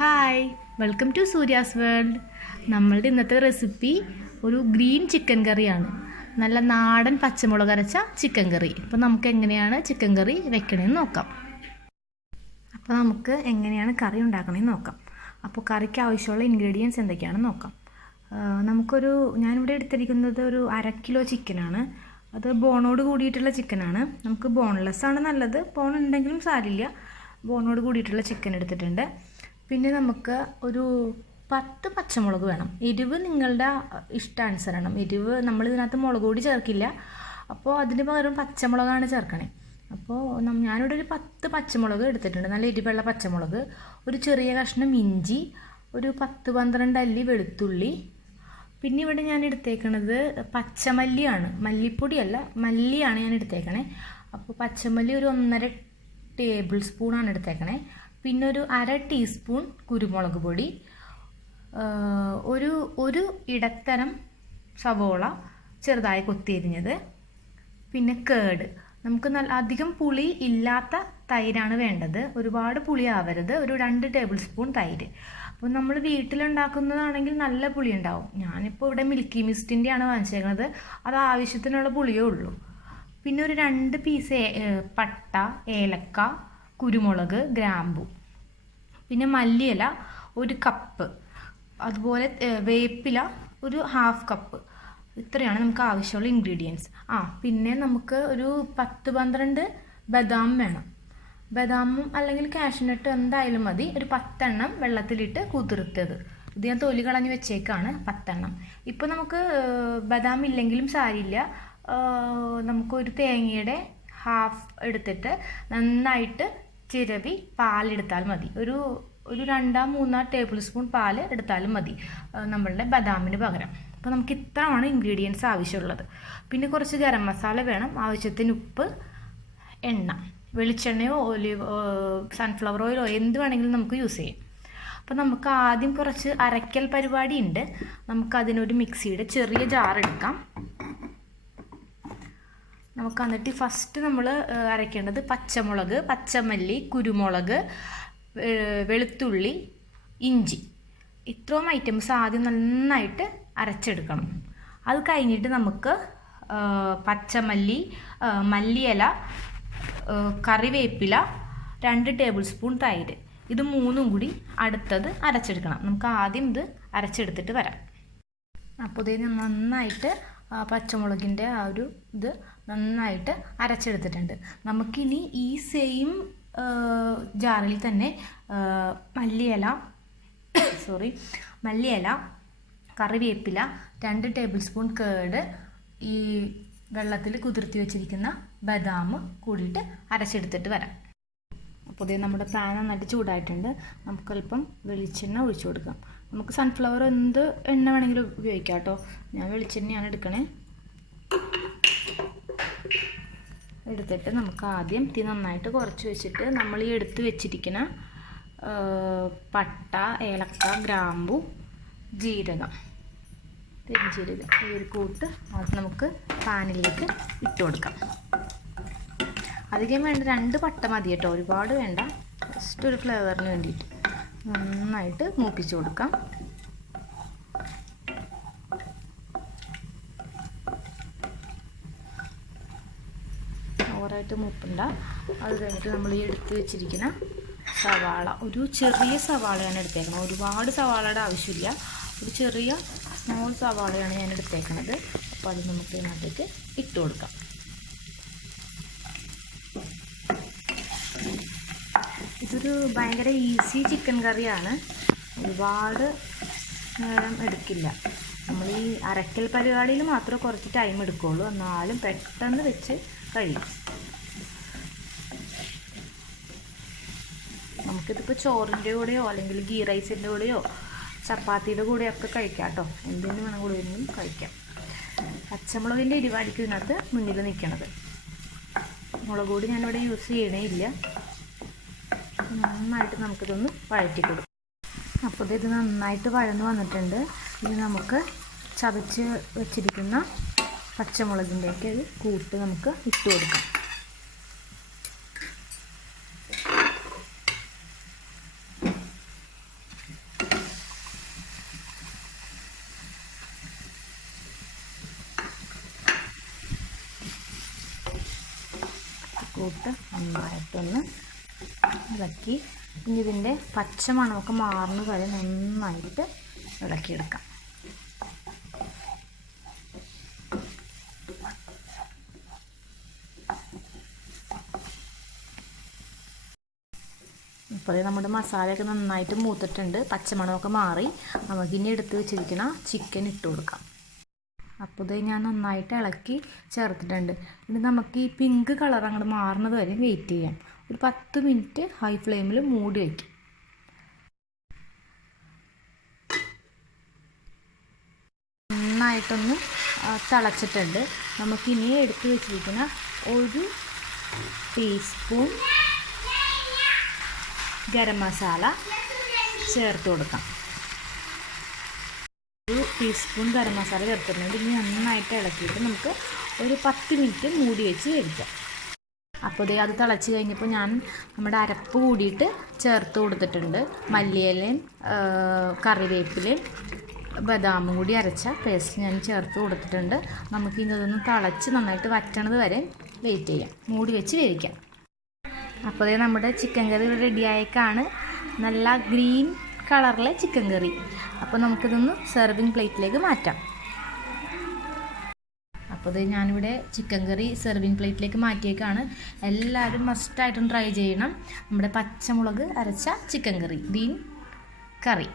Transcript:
Hi, welcome to Surya's world. നമ്മളുടെ ഇന്നത്തെ recipe ഒരു ഗ്രീൻ ചിക്കൻ കറിയാണ്. നല്ല നാടൻ പച്ചമുളക് അരച്ച ചിക്കൻ കറി. അപ്പോൾ നമുക്ക് എങ്ങനെയാണ് ചിക്കൻ കറി വെക്കണമെന്ന് നോക്കാം. അപ്പോൾ നമുക്ക് എങ്ങനെയാണ് കറി ഉണ്ടാക്കണമെന്ന് നോക്കാം. അപ്പോൾ കറിക്ക് ആവശ്യമുള്ള ഇൻഗ്രീഡിയൻസ് എന്തൊക്കെയാണെന്ന് നോക്കാം. ഞാനിവിടെ എടുത്തിരിക്കുന്നത് ഒരു 1/2 കിലോ ചിക്കനാണ്. അത് ബോണോട് കൂടിയിട്ടുള്ള ചിക്കനാണ്. നമുക്ക് ബോൺലെസ് ആണ് നല്ലത്, ബോൺ ഉണ്ടെങ്കിലും സാരില്ല. ബോണോട് കൂടിയിട്ടുള്ള ചിക്കൻ എടുത്തിട്ടുണ്ട്. പിന്നെ നമുക്ക് ഒരു 10 പച്ചമുളക് വേണം. എരിവ് നിങ്ങളുടെ ഇഷ്ടാനുസരണം. എരിവ് നമ്മൾ ഇതിനകത്ത് മുളക് പൊടി ചേർക്കില്ല, അപ്പോൾ അതിന് പകരം പച്ചമുളകാണ് ചേർക്കണേ. അപ്പോൾ ഞാനിവിടെ ഒരു 10 പച്ചമുളക് എടുത്തിട്ടുണ്ട്, നല്ല എരിവുള്ള പച്ചമുളക്. ഒരു ചെറിയ കഷ്ണം ഇഞ്ചി, ഒരു 10-12 അല്ലി വെളുത്തുള്ളി. പിന്നെ ഇവിടെ ഞാൻ എടുത്തേക്കണത് പച്ചമല്ലിയാണ്, മല്ലിപ്പൊടിയല്ല, മല്ലിയാണ് ഞാൻ എടുത്തേക്കണേ. അപ്പോൾ പച്ചമല്ലി ഒരു 1.5 ടേബിൾ സ്പൂണാണ് എടുത്തേക്കണേ. പിന്നെ ഒരു 1/2 ടീസ്പൂൺ കുരുമുളക് പൊടി, ഒരു ഇടത്തരം സവോള ചെറുതായി കൊത്തിയരിഞ്ഞത്, പിന്നെ കേട്. നമുക്ക് അധികം പുളി ഇല്ലാത്ത തൈരാണ് വേണ്ടത്, ഒരുപാട് പുളി ആവരുത്. ഒരു 2 ടേബിൾ സ്പൂൺ തൈര്. അപ്പോൾ നമ്മൾ വീട്ടിലുണ്ടാക്കുന്നതാണെങ്കിൽ നല്ല പുളി ഉണ്ടാവും. ഞാനിപ്പോൾ ഇവിടെ മിൽക്കി മിസ്റ്റിൻ്റെയാണ് വാങ്ങിച്ചേക്കുന്നത്, അത് ആവശ്യത്തിനുള്ള പുളിയേ ഉള്ളൂ. പിന്നെ ഒരു 2 പീസ് പട്ട, ഏലക്ക, കുരുമുളക്, ഗ്രാമ്പു. പിന്നെ മല്ലിയില 1 കപ്പ്, അതുപോലെ വേപ്പില ഒരു 1/2 കപ്പ്. ഇത്രയാണ് നമുക്ക് ആവശ്യമുള്ള ഇൻഗ്രീഡിയൻസ്. പിന്നെ നമുക്ക് ഒരു 10-12 ബദാം വേണം. ബദാമും അല്ലെങ്കിൽ കാഷ്യൂനട്ട് എന്തായാലും മതി. ഒരു 10 എണ്ണം വെള്ളത്തിലിട്ട് കുതിർത്തത്. ഇത് ഞാൻ തൊലി കളഞ്ഞ് വെച്ചേക്കാണ് 10 എണ്ണം. ഇപ്പോൾ നമുക്ക് ബദാം ഇല്ലെങ്കിലും സാരില്ല. നമുക്കൊരു തേങ്ങയുടെ 1/2 എടുത്തിട്ട് നന്നായിട്ട് ചിരവി പാലെടുത്താൽ മതി. ഒരു 2-3 ടേബിൾ സ്പൂൺ പാല് എടുത്താലും മതി നമ്മളുടെ ബദാമിന് പകരം. അപ്പോൾ നമുക്ക് ഇത്രയാണ് ഇൻഗ്രീഡിയൻസ് ആവശ്യമുള്ളത്. പിന്നെ കുറച്ച് ഗരം മസാല വേണം, ആവശ്യത്തിന് ഉപ്പ്, എണ്ണ, വെളിച്ചെണ്ണയോ സൺഫ്ലവർ ഓയിലോ എന്ത് വേണമെങ്കിലും നമുക്ക് യൂസ് ചെയ്യാം. അപ്പോൾ നമുക്ക് ആദ്യം കുറച്ച് അരയ്ക്കൽ പരിപാടി ഉണ്ട്. നമുക്കതിനൊരു മിക്സിയുടെ ചെറിയ ജാർ എടുക്കാം. എന്നിട്ട് ഫസ്റ്റ് നമ്മൾ അരയ്ക്കേണ്ടത് പച്ചമുളക്, പച്ചമല്ലി, കുരുമുളക്, വെളുത്തുള്ളി, ഇഞ്ചി, ഇത്രയും ഐറ്റംസ് ആദ്യം നന്നായിട്ട് അരച്ചെടുക്കണം. അത് കഴിഞ്ഞിട്ട് നമുക്ക് പച്ചമല്ലി, മല്ലിയില, കറിവേപ്പില, 2 ടേബിൾ സ്പൂൺ തൈര്, ഇത് 3ഉം കൂടി അടുത്തത് അരച്ചെടുക്കണം. നമുക്ക് ആദ്യം ഇത് അരച്ചെടുത്തിട്ട് വരാം. അപ്പോൾ ഇതിന് നന്നായിട്ട് പച്ചമുളകിൻ്റെ ഇത് നന്നായിട്ട് അരച്ചെടുത്തിട്ടുണ്ട്. നമുക്കിനി ഈ സെയിം ജാറിൽ തന്നെ മല്ലിയില, കറിവേപ്പില, 2 ടേബിൾ സ്പൂൺ കേട്, ഈ വെള്ളത്തിൽ കുതിർത്തി വെച്ചിരിക്കുന്ന ബദാം കൂടിയിട്ട് അരച്ചെടുത്തിട്ട് വരാം. അപ്പോൾ നമ്മുടെ പാൻ നന്നായിട്ട് ചൂടായിട്ടുണ്ട്. നമുക്കല്പം വെളിച്ചെണ്ണ ഒഴിച്ചു കൊടുക്കാം. നമുക്ക് സൺഫ്ലവർ എന്ത് എണ്ണ വേണമെങ്കിലും ഉപയോഗിക്കാം കേട്ടോ. ഞാൻ വെളിച്ചെണ്ണയാണ് എടുക്കണേ. എടുത്തിട്ട് നമുക്ക് ആദ്യം തീ നന്നായിട്ട് കുറച്ച് വെച്ചിട്ട് നമ്മൾ ഈ എടുത്ത് വെച്ചിരിക്കുന്ന പട്ട, ഏലക്ക, ഗ്രാമ്പു, ജീരകം, പെരുംജീരകം, ഈ ഒരു കൂട്ട് അത് നമുക്ക് പാനിലേക്ക് ഇട്ട് കൊടുക്കാം. അധികം വേണ്ട, 2 പട്ട മതി കേട്ടോ, ഒരുപാട് വേണ്ട. ജസ്റ്റ് ഒരു ഫ്ലേവറിന് വേണ്ടിയിട്ട് നന്നായിട്ട് മൂപ്പിച്ച് കൊടുക്കാം. ഓവറായിട്ട് മൂപ്പണ്ട. അത് കഴിഞ്ഞിട്ട് നമ്മൾ ഈ എടുത്ത് വെച്ചിരിക്കുന്ന സവാള, ഒരു ചെറിയ സവാളയാണ് എടുത്തേക്കുന്നത്. ഒരുപാട് സവാളയുടെ ആവശ്യമില്ല, ഒരു ചെറിയ സ്മോൾ സവാളയാണ് ഞാൻ എടുത്തേക്കുന്നത്. അപ്പോൾ അത് നമുക്ക് ഇതിനകത്തേക്ക് ഇട്ട് കൊടുക്കാം. ഇതൊരു ഭയങ്കര ഈസി ചിക്കൻ കറിയാണ്, ഒരുപാട് നേരം എടുക്കില്ല. നമ്മൾ ഈ അരക്കൽ പരിപാടിയിൽ മാത്രമേ കുറച്ച് ടൈം എടുക്കുകയുള്ളൂ, എന്നാലും പെട്ടെന്ന് വെച്ച് കഴിയും. നമുക്കിതിപ്പോൾ ചോറിൻ്റെ കൂടെയോ അല്ലെങ്കിൽ ഗീ റൈസിൻ്റെ കൂടെയോ ചപ്പാത്തിയുടെ കൂടെയൊക്കെ കഴിക്കാം കേട്ടോ. എന്തിനു വേണം കൂടെയും കഴിക്കാം. പച്ചമുളകിൻ്റെ എരിവായിരിക്കും ഇതിനകത്ത് മുന്നിൽ നിൽക്കണത്. മുളക് പൊടി ഞാനിവിടെ യൂസ് ചെയ്യണേ ഇല്ല. നന്നായിട്ട് നമുക്കിതൊന്ന് വഴറ്റി കൊടുക്കാം. അപ്പോൾ ഇത് നന്നായിട്ട് വഴന്ന് വന്നിട്ടുണ്ട്. ഇനി നമുക്ക് ചതച്ച് വെച്ചിരിക്കുന്ന പച്ചമുളകിൻ്റെയൊക്കെ ഒരു കൂട്ട് നമുക്ക് ഇട്ട് കൊടുക്കാം. കൂട്ട് നന്നായിട്ടൊന്ന് ഇളക്കി ഇനി ഇതിൻ്റെ പച്ചമണമൊക്കെ മാറുന്ന വരെ നന്നായിട്ട് ഇളക്കിയെടുക്കാം. ഇപ്പോൾ നമ്മുടെ മസാലയൊക്കെ നന്നായിട്ട് മൂത്തിട്ടുണ്ട്, പച്ചമണമൊക്കെ മാറി. നമുക്കിനി എടുത്ത് വെച്ചിരിക്കുന്ന ചിക്കൻ ഇട്ട് കൊടുക്കാം. അപ്പോൾ ഇത് ഞാൻ നന്നായിട്ട് ഇളക്കി ചേർത്തിട്ടുണ്ട്. ഇനി നമുക്ക് ഈ പിങ്ക് കളർ അങ്ങോട്ട് മാറുന്നത് വരെ വെയിറ്റ് ചെയ്യാം. ഒരു 10 മിനിറ്റ് ഹൈ ഫ്ലെയിമിൽ മൂടി വയ്ക്കും. നന്നായിട്ടൊന്ന് തിളച്ചിട്ടുണ്ട്. നമുക്കിനി എടുത്ത് വെച്ചിരിക്കുന്ന 1 ടീസ്പൂൺ ഗരം മസാല ചേർത്ത് കൊടുക്കാം. 1 ടീസ്പൂൺ ഗരം മസാല ചേർത്തിട്ടുണ്ട്. ഇനി നന്നായിട്ട് ഇളക്കിയിട്ട് നമുക്ക് ഒരു 10 മിനിറ്റ് മൂടി വെച്ച് വേവിക്കാം. അപ്പോൾ അത് തിളച്ച് കഴിഞ്ഞപ്പോൾ ഞാൻ നമ്മുടെ അരപ്പ് കൂടിയിട്ട് ചേർത്ത് കൊടുത്തിട്ടുണ്ട്. മല്ലിയിലയും കറിവേപ്പിലയും ബദാമും കൂടി അരച്ച പേസ്റ്റ് ഞാൻ ചേർത്ത് കൊടുത്തിട്ടുണ്ട്. നമുക്കിനി ഇതൊന്ന് തിളച്ച് നന്നായിട്ട് വറ്റണത് വരെ വെയിറ്റ് ചെയ്യാം, മൂടി വെച്ച് വേവിക്കാം. അപ്പോൾ നമ്മുടെ ചിക്കൻ കറി റെഡിയായേക്കാണ്. നല്ല ഗ്രീൻ കളറിലെ ചിക്കൻ കറി. അപ്പോൾ നമുക്കിതൊന്ന് സെർവിങ് പ്ലേറ്റിലേക്ക് മാറ്റാം. അപ്പോൾ ഞാനിവിടെ ചിക്കൻ കറി സെർവിങ് പ്ലേറ്റിലേക്ക് മാറ്റിയേക്കാണ്. എല്ലാവരും മസ്റ്റായിട്ടും ട്രൈ ചെയ്യണം. നമ്മുടെ പച്ചമുളക് അരച്ച ചിക്കൻ കറി, ഗ്രീൻ കറി.